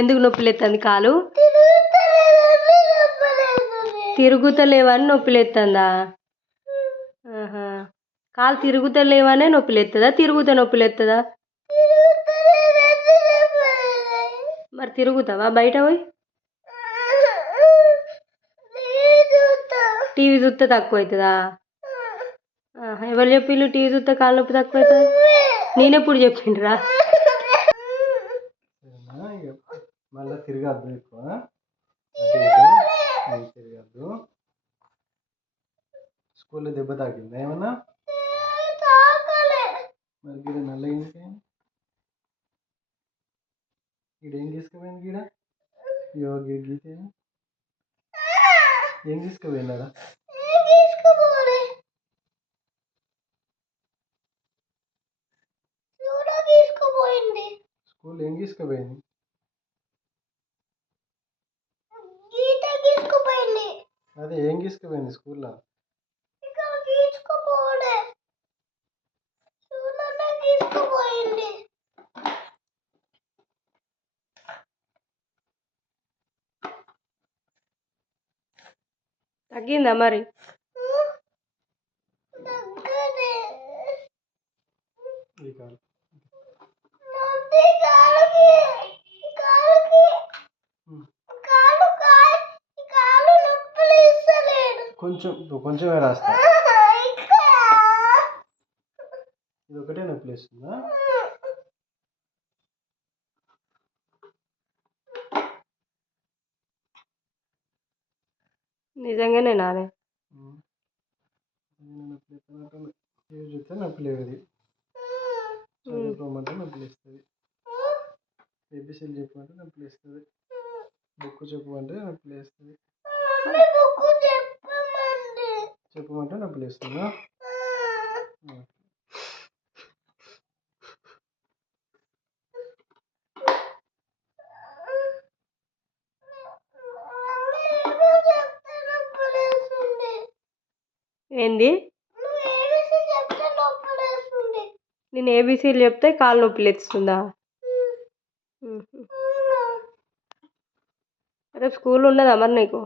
ఎందుకు నొప్పి లేస్తుంది కాలు? తిరుగుతలేవని నొప్పి లేస్తుందా? కాలు తిరుగుతలేవనే నొప్పి లేస్తుందా? తిరుగుతా నొప్పి లేస్తుందా? మరి తిరుగుతావా బయట పోయి? టీవీ చూస్తే తక్కువ అవుతుందా? ఎవరు చెప్పిళ్ళు టీవీ చూస్తే కాలు నొప్పి తక్కువ అవుతుంది? నేనెప్పుడు చెప్పిండ్రా? మళ్ళీ తిరగద్దు ఎక్కువ, తిరగద్దు. స్కూల్లో దెబ్బ తాకిందా ఏమన్నా? మరి గీడ నల్ల ఈడ ఏం తీసుకుపోయింది? గీడ గీత ఏం తీసుకుపోయినారా? స్కూల్ ఏం తీసుకుపోయింది? అదే ఏం తీసుకుపోయింది స్కూల్లో? తగ్గిందా మరి? కొంచెమే రాస్తా. ఇది ఒకటే నొప్పి లేస్తుందా? నిజంగానే నానే చూస్తే నొప్పి లేదు. చదువుకోమంటే నొప్పి లేస్తుంది. ఏబిసిలు చెప్పమంటే నొప్పి లేస్తుంది. బుక్ చెప్పమంటే నొప్పి లేస్తుంది. చెప్పమంటే నొప్పి లేస్తుందా? ఏంది? నేను ఏబీసీలు చెప్తే కాలు నొప్పి లేస్తుందా? రేపు స్కూల్ ఉండదా మరి నీకు?